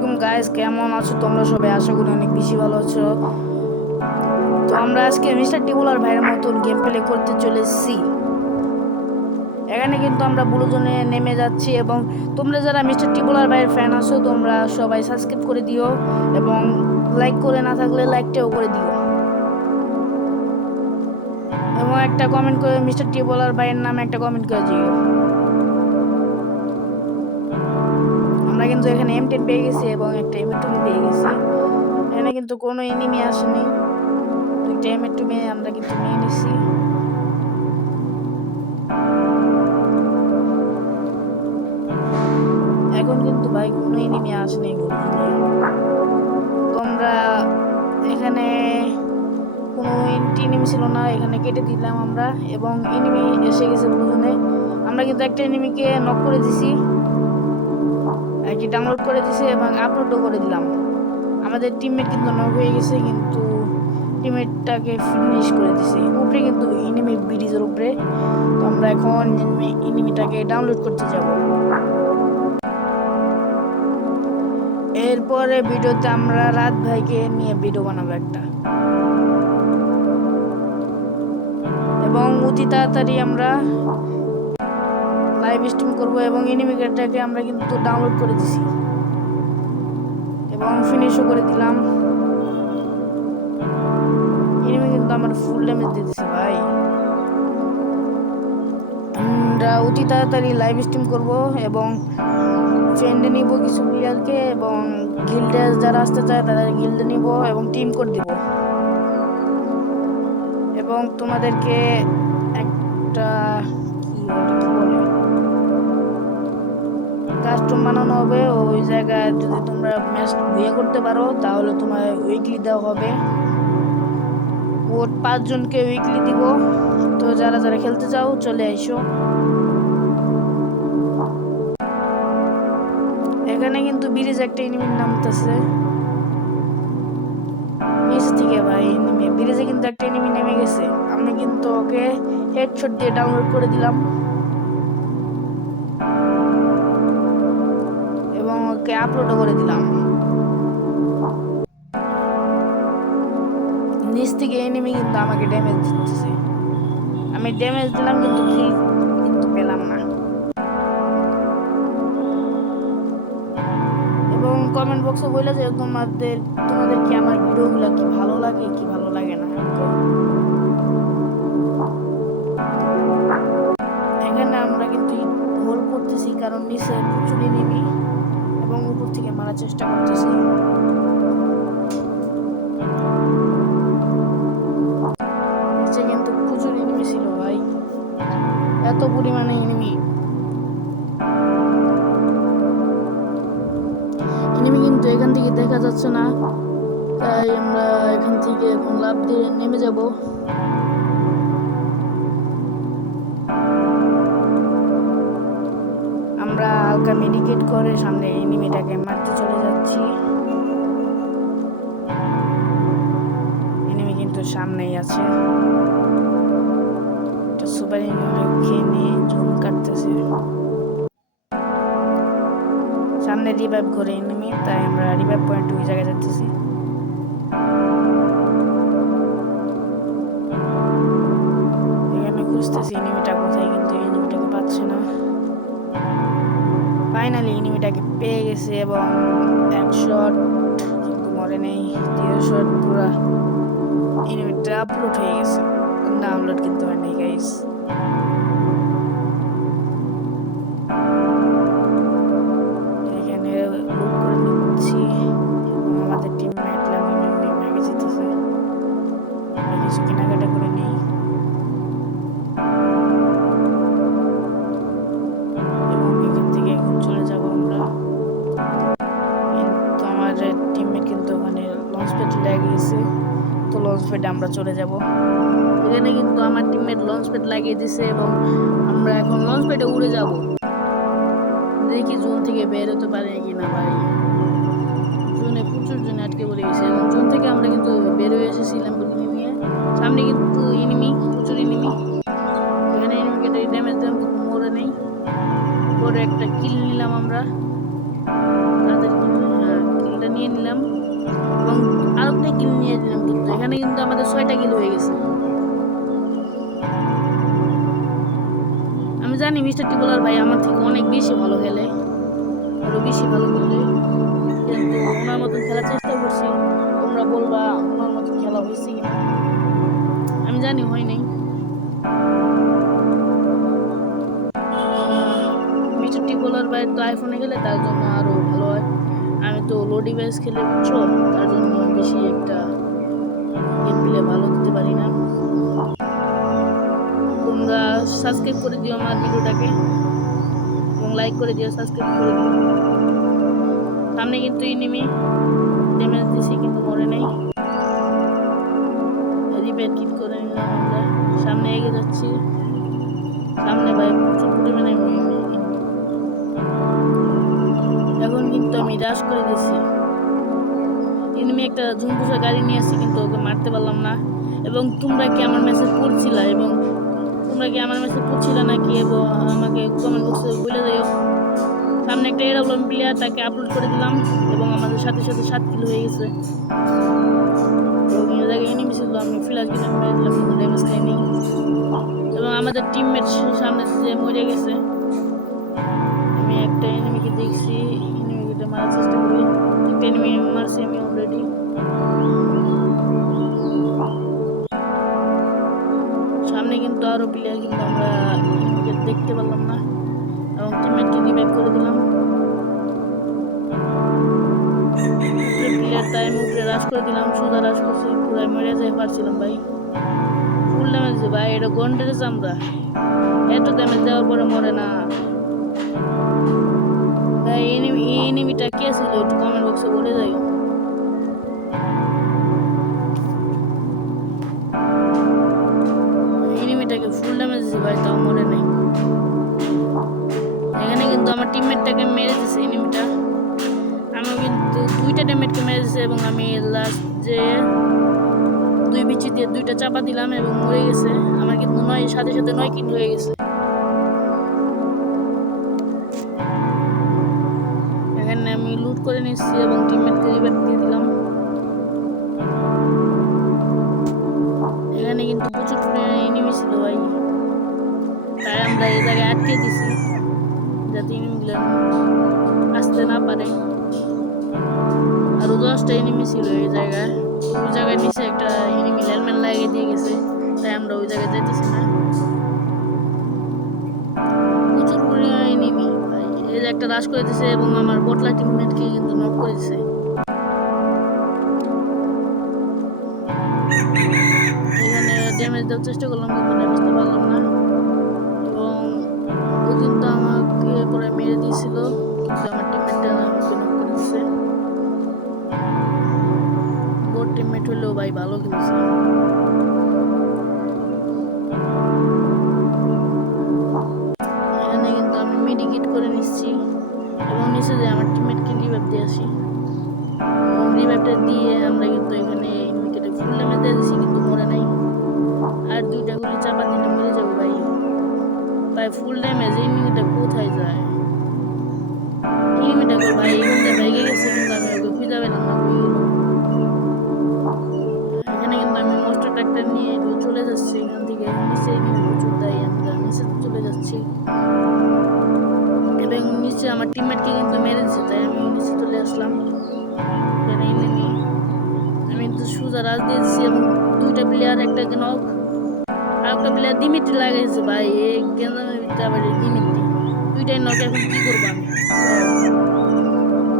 আলাইকুম গাইস কেমন আছো তোমরা সবাই? আশা করি অনেক বেশি ভালো আছো। তো আমরা আজকে মিস্টার টিবুলার ভাইয়ের মতন গেম প্লে করতে চলেছি। এখানে কিন্তু আমরা ব্লু জোনে নেমে যাচ্ছি এবং তোমরা যারা মিস্টার টিবুলার ভাইয়ের ফ্যান আছো, তোমরা সবাই সাবস্ক্রাইব করে দিও এবং লাইক করে না থাকলে লাইকটাও করে দিও। এবং একটা কমেন্ট করে মিস্টার টিবুলার ভাইয়ের নামে একটা কমেন্ট করে দিও। আমরা কিন্তু এখানে এম টেন পেয়ে গেছি এবং একটা এম টুমি পেয়ে গেছি। এখানে কিন্তু কোনো এনিমি আসেনি। দুইটা এম টুমি আমরা কিন্তু নিয়ে নিছি। এখন কিন্তু ভাই কোনো এনিমি আসেনি তোমরা এখানে কোনো এনিমি ছিল না, এখানে কেটে দিলাম আমরা এবং এনিমি এসে গেছে বুঝনে আমরা কিন্তু একটা এনিমিকে নক করে দিছি। আইডি ডাউনলোড করে দিছি এবং আপলোডও করে দিলাম। আমাদের টিমমেট কিন্তু নক হয়ে গেছে, কিন্তু টিমমেটটাকে ফিনিশ করে দিছি। উপরে কিন্তু এনিমি ব্রিজের উপরে। তো আমরা এখন এনিমিটাকে ডাউনলোড করতে যাব। এরপরে ভিডিওতে আমরা রাত ভাইকে নিয়ে ভিডিও বানাবো একটা। এবং অতি তাড়াতাড়ি আমরা লাইভ স্ট্রিম করব এবং এনিমিকেটাকে আমরা কিন্তু ডাউনলোড করে দিছি। এবং ফিনিশও করে দিলাম। এনিমি কিন্তু আমার ফুল ড্যামেজ দিয়ে দিছে ভাই। আমরা অতি তাড়াতাড়ি লাইভ স্ট্রিম করব এবং ফ্রেন্ডে নিব কিছু প্লেয়ারকে এবং গিল্ডে যারা আসতে চায় তাদের গিল্ডে নিব এবং টিম করে দিব। এবং তোমাদেরকে একটা কি বলে? কাস্টম বানানো হবে, ওই জায়গায় যদি তোমরা ম্যাচ বিয়ে করতে পারো, তাহলে তোমার উইকলি দেওয়া হবে। ওর পাঁচজনকে উইকলি দিব। তো যারা যারা খেলতে চাও, চলে এসো এখানে কিন্তু ব্রিজ একটা এনিমির নামতেছে। নিচ থেকে ভাই এনিমি ব্রিজে কিন্তু একটা এনিমি নেমে গেছে। আমি কিন্তু ওকে হেডশট দিয়ে ডাউনলোড করে দিলাম। ওকে আপলোডও করে দিলাম। নিচ থেকে এনিমি কিন্তু আমাকে ড্যামেজ দিতেছে আমি ড্যামেজ দিলাম কিন্তু কি কিন্তু পেলাম না। এবং কমেন্ট বক্সে বলে যে তোমাদের তোমাদের কি আমার ভিডিওগুলো কি ভালো লাগে, কি ভালো লাগে না? এখানে আমরা কিন্তু হোল করতেছি, কারণ নিচে প্রচুর এনিমি মারার চেষ্টা করতেছি। নিচে কিন্তু প্রচুর এনিমি ছিল ভাই। এত পরিমাণে এনিমি এনিমি কিন্তু এখান থেকে দেখা যাচ্ছে না। তাই আমরা এখান থেকে এখন লাভ দিয়ে নেমে যাব। মেডিকেট করে সামনে এনিমিটাকে মারতে চলে যাচ্ছি। এনিমি কিন্তু সামনেই আছে। সুপার এনিমি খেয়ে নিয়ে জুম কাটতেছে। সামনে রিভাইভ করে এনিমি তাই আমরা রিভাইভ পয়েন্ট ওই জায়গায় যাচ্ছি। খুঁজতেছি এনিমিটা ফাইনালি এনিমিটাকে পেয়ে গেছে এবং এক শট কিন্তু মরে নেই। দ্বিতীয় শট পুরা এনিমিটা আপলোড হয়ে গেছে। ডাউনলোড কিন্তু হয় নাই গাইস তো লঞ্চ প্যাডে আমরা চলে যাব। এখানে কিন্তু আমার টিমমেট লঞ্চ প্যাড লাগিয়ে দিছে এবং আমরা এখন লঞ্চ প্যাডে উড়ে যাব। দেখি জুন থেকে বের হতে পারে কিনা ভাই। আমাদের ছয়টা কিল হয়ে গেছে। আমি জানি মিস্টার টিবলার ভাই আমার থেকে অনেক বেশি ভালো খেলে, আরও বেশি ভালো খেলে ওনার মতন খেলার চেষ্টা করছি তোমরা বলবা ওনার মতন খেলা হয়েছে আমি জানি হয় নাই। মিস্টার টিবলার ভাই তো আইফোনে গেলে তার জন্য আরও ভালো হয়। আমি তো লো ডিভাইস খেলে বুঝছ, তার জন্য বেশি একটা গেম প্লে ভালো দিতে পারি না। তোমরা সাবস্ক্রাইব করে দিও আমার ভিডিওটাকে এবং লাইক করে দিও সাবস্ক্রাইব করে দিও। সামনে কিন্তু ইনিমি ড্যামেজ দিছি, কিন্তু মরে নেই। রিপেয়ার কিট করে নিলাম আমরা। সামনে এগিয়ে যাচ্ছি। সামনে ভাই প্রচুর পরিমাণে এখন কিন্তু আমি রাশ করে দিয়েছি এনিমি একটা ঝুমপুষা গাড়ি নিয়ে আসছি, কিন্তু ওকে মারতে পারলাম না। এবং তোমরা কি আমার মেসেজ পড়ছিলা? এবং তোমরা কি আমার মেসেজ পড়ছিলা নাকি? এবং আমাকে কমেন্ট বক্সে বলে দিও। সামনে একটা এডাব্লিউএম প্লেয়ার তাকে আপলোড করে দিলাম, এবং আমাদের সাথে সাথে সাত কিলো হয়ে গেছে। এনিমি ছিল, আমি ফ্ল্যাশ কিনে মেরে দিলাম কিন্তু ড্যামেজ খাইনি এবং আমাদের টিমমেট সামনে যে মরে গেছে। আমি একটা এনিমিকে দেখছি এনিমিকে মারার চেষ্টা করি। এনিমি মারছি আমি অলরেডি সামনে কিন্তু আরও প্লেয়ার কিন্তু আমরা দেখতে পারলাম না। এবং টিমমেটকে রিভাইভ করে দিলাম। প্লেয়ার তাই আমি উপরে রাশ করে দিলাম, সোজা রাশ করছি পুরো মেরে যাই পারছিলাম ভাই। ফুল ড্যামেজ ভাই, এটা গন ড্রেস আমরা। এত ড্যামেজ দেওয়ার পরে মরে না। এনিমি এনিমিটা কে ছিল? একটু কমেন্ট বক্সে বলে যাইও। এনিমিটাকে ফুল ড্যামেজ দিছে ভাই, তাও মরে নাই। এখানে কিন্তু আমার টিমমেটটাকে মেরে দিছে এনিমিটা আমি কিন্তু দুইটা টিমমেটকে মেরে দিছে এবং আমি লাস্ট যে দুই বিচি দিয়ে দুইটা চাপা দিলাম এবং মরে গেছে। আমার কিন্তু নয়, সাথে সাথে নয় কিল হয়ে গেছে। নিচ্ছি এবং টিমমেটকে রিভাইভ দিয়ে দিলাম। এখানে কিন্তু প্রচুর এনিমি ছিল ভাই। তাই আমরা এই জায়গায় আটকে দিছি, যাতে এনিমিগুলো আসতে না পারে। আরও দশটা এনিমি ছিল এই জায়গায়। ওই জায়গায় নিচে একটা এনিমি হেলমেট লাগিয়ে দিয়ে গেছে, তাই আমরা ওই জায়গায় যাইতেছি না। একটা রাশ করে দিছে এবং আমার বটলা টিমমেটকে কিন্তু নক করে দিছে। এখানে ড্যামেজ দেওয়ার চেষ্টা করলাম, কিন্তু ড্যামেজ তো পারলাম না। এবং ও কিন্তু আমাকে পরে মেরে দিয়েছিল, কিন্তু আমার টিমমেটটা আমাকে নক করে দিছে। বোর টিমমেট হলেও ভাই ভালো খেলছে। আসি। দিয়ে আমরা কিন্তু এখানে উইকেটে ফুল ড্যামেজ দিয়ে কিন্তু মরে নাই। আর দুইটা গুলি চাপা দিলে মরে যাবে ভাই। ভাই ফুল ড্যামেজ এই মিনিটটা কোথায় যায়? এনিমিটা কই ভাই থেকে ভেঙে গেছে, কিন্তু আমি ওকে খুঁজে পেলাম না এখানে কিন্তু আমি মোস্টার ট্রাক্টর নিয়ে চলে যাচ্ছি, এখান থেকে নিচে প্রচুর তাই আমরা নিচে চলে যাচ্ছি। এবং নিচে আমার টিমমেটকে কিন্তু মেরে দিচ্ছে তাই আমি সুজা রাজ দিয়েছি এবং দুইটা প্লেয়ার একটা নক আর একটা প্লেয়ার দিমিত্রি লাগাইছে ভাই এই গেন্দামের আবার এই দুইটাই নক এখন কি করব আমি?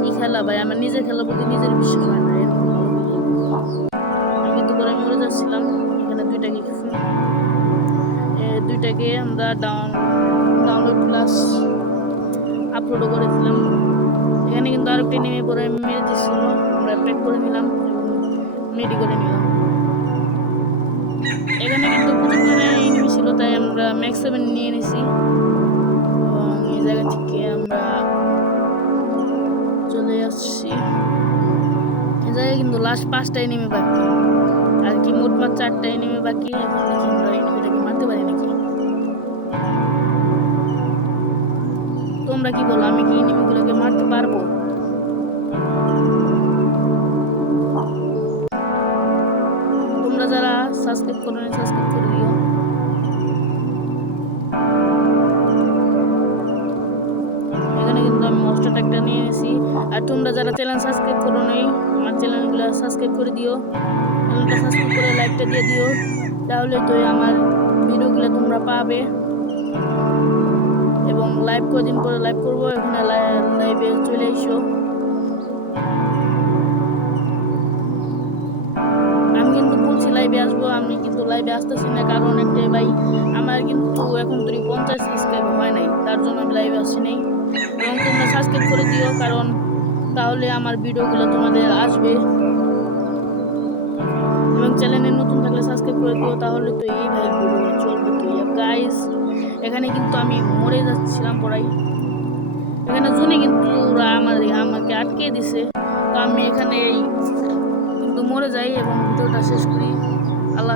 কি খেলা ভাই, আমার নিজের খেলা বলতে নিজের বিশ্বাস হয় না আমি কিন্তু পরে মরে যাচ্ছিলাম, এখানে দুইটাকে দুইটাকে আমরা ডাউন ডাউনলোড প্লাস আপলোডও করেছিলাম। এখানে কিন্তু আরেকটা নেমে পরে মেরে দিচ্ছিল আমরা প্যাক করে নিলাম। রেডি করে নিলাম। এখানে কিন্তু পরিমাণে এনিমি ছিল তাই আমরা ম্যাক্স সেভেন নিয়ে নিছি। এবং এই জায়গা থেকে আমরা চলে আসছি এই জায়গায় কিন্তু লাস্ট পাঁচটা এনিমি বাকি। আর কি মোটমাট চারটা এনিমি বাকি। এখন আমরা এনিমিটাকে মারতে পারি নাকি? তোমরা কি বলো, আমি কি এনিমিগুলোকে মারতে পারব? সাবস্ক্রাইব করে সাবস্ক্রাইব করে দিও। এখানে কিন্তু আমি মস্টার একটা নিয়ে এসেছি আর তোমরা যারা চ্যানেল সাবস্ক্রাইব করো নাই, আমার চ্যানেলগুলো সাবস্ক্রাইব করে দিও। চ্যানেলটা সাবস্ক্রাইব করে লাইকটা দিয়ে দিও। তাহলে তো আমার ভিডিওগুলো তোমরা পাবে। এবং লাইভ কদিন পরে লাইভ করব, এখানে লাইভে চলে এসো। লাইভে আসব, আমি কিন্তু লাইভে আসতেছি না, কারণ একটাই ভাই আমার কিন্তু এখন তুই পঞ্চাশ সাবস্ক্রাইব হয় নাই, তার জন্য আমি লাইভে আসছি নাই। এবং তোমরা সাবস্ক্রাইব করে দিও, কারণ তাহলে আমার ভিডিওগুলো তোমাদের আসবে। এবং চ্যানেলে নতুন থাকলে সাবস্ক্রাইব করে দিও, তাহলে তো এই ভাই চলবে তো গাইস এখানে কিন্তু আমি মরে যাচ্ছিলাম পড়াই। এখানে জুনে কিন্তু ওরা আমার, আমাকে আটকে দিছে। তো আমি এখানে কিন্তু মরে যাই এবং ভিডিওটা শেষ করি। I love